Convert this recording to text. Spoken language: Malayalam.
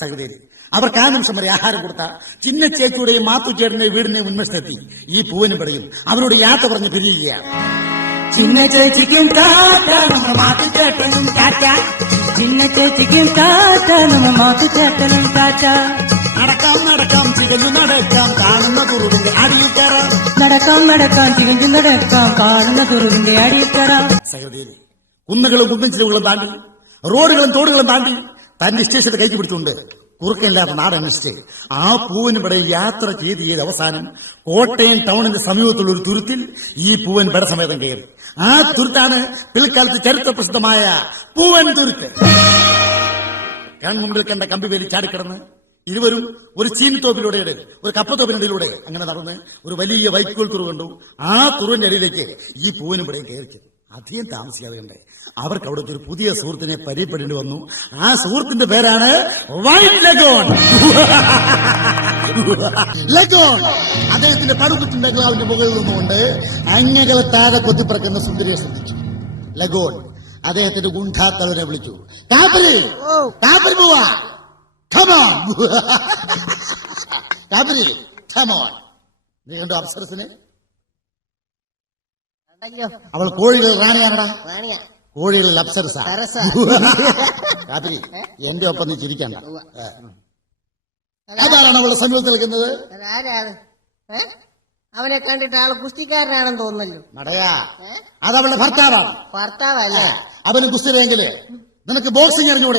സഹോദരി അവർക്ക് ആ നിമിഷം വരെ ആഹാരം കൊടുത്ത ചിന്ന ചേച്ചിയുടെയും മാത്തു ചേട്ടന്റെയും വീടിനെ മുൻവശത്തെത്തി. ഈ പൂവനും പറയും അവരോട് യാത്ര പറഞ്ഞ് പിരിയുകയാണ്. ചിന്ന ചേച്ചിക്കും ടാറ്റ ചിന്ന ചേച്ചിക്കും ടാറ്റ നടക്കാം നടക്കാം ചികഞ്ഞു നടക്കാം കാണുന്ന കുറുവിന്റെ അടിയിൽ കയറാം. നടക്കാം നടക്കാം ചികഞ്ഞു നടക്കാം കാണുന്ന തുറുവിന്റെ അടിയത്തറ സഹോദരി കുന്നുകളും കുന്നും ചിലവുകളും താണ്ടി റോഡുകളും തോടുകളും താണ്ടി തന്റെ ഇഷ്ടേഷത്തെ കൈക്ക് പിടിച്ചുകൊണ്ട് നാടൻ അന്വേഷിച്ച് ആ പൂവന് ഇവിടെ യാത്ര ചെയ്ത് ചെയ്ത് അവസാനം കോട്ടയം ടൗണിന്റെ സമീപത്തുള്ള ഒരു തുരുത്തിൽ ഈ പൂവൻ പരസമേതം കയറി. ആ തുരുത്താണ് പിൽക്കാലത്ത് ചരിത്ര പ്രസിദ്ധമായ പൂവൻ തുരുത്ത്. കൺമുമ്പിൽ കണ്ട കമ്പി കമ്പിവേലി ചാടിക്കിടന്ന് ഇരുവരും ഒരു ചീനിത്തോപ്പിലൂടെ ഒരു കപ്പത്തോപ്പിനിടയിലൂടെ അങ്ങനെ നടന്ന് ഒരു വലിയ വൈക്കോൽ തുറു കണ്ടു. ആ തുറുവിന്റെ അടിയിലേക്ക് ഈ പൂവനും ഇവിടെ കയറിച്ചു അധികം താമസിക്കാതെ അവർക്ക് അവിടുത്തെ ഒരു പുതിയ സുഹൃത്തിനെ പരിചയപ്പെടേണ്ടി വന്നു. ആ സുഹൃത്തിന്റെ പേരാണ് വൈറ്റ് അദ്ദേഹത്തിന്റെ പടുകുത്തിന്റെ ഗ്ലാവിന്റെ മുകളിൽ നിന്നുകൊണ്ട് അങ്ങകളെ താഴെ കൊത്തിപ്പറക്കുന്ന സുന്ദരിയെ ശ്രദ്ധിച്ചു. ലഗോൺ. അദ്ദേഹത്തിന്റെ ഗുണ്ടാത്തവരെ വിളിച്ചു. കാപ്പരി കാപ്പരി നീ കണ്ടു അപ്സരസിനെ? അവൾ കോഴികൾ റാണിയാണടാ റാണിയ. കോഴികളിൽ അപ്സരസ സരസ. കാപ്പരി എന്റെ ഒപ്പം നീ ചിരിക്കണ്ട. അതാരാണ് അവളുടെ സമീപത്തിൽ നിൽക്കുന്നത്? അവനെ കണ്ടിട്ട് ആൾ കുസ്തിക്കാരനാണെന്ന് തോന്നല്ലോ മടയാ. ഏ? അത് അവളുടെ ഭർത്താവാണ്. ഭർത്താവല്ലേ? അവന് കുസ്തിരെങ്കിൽ നിനക്ക് ബോക്സിംഗ് അറിഞ്ഞൂടെ?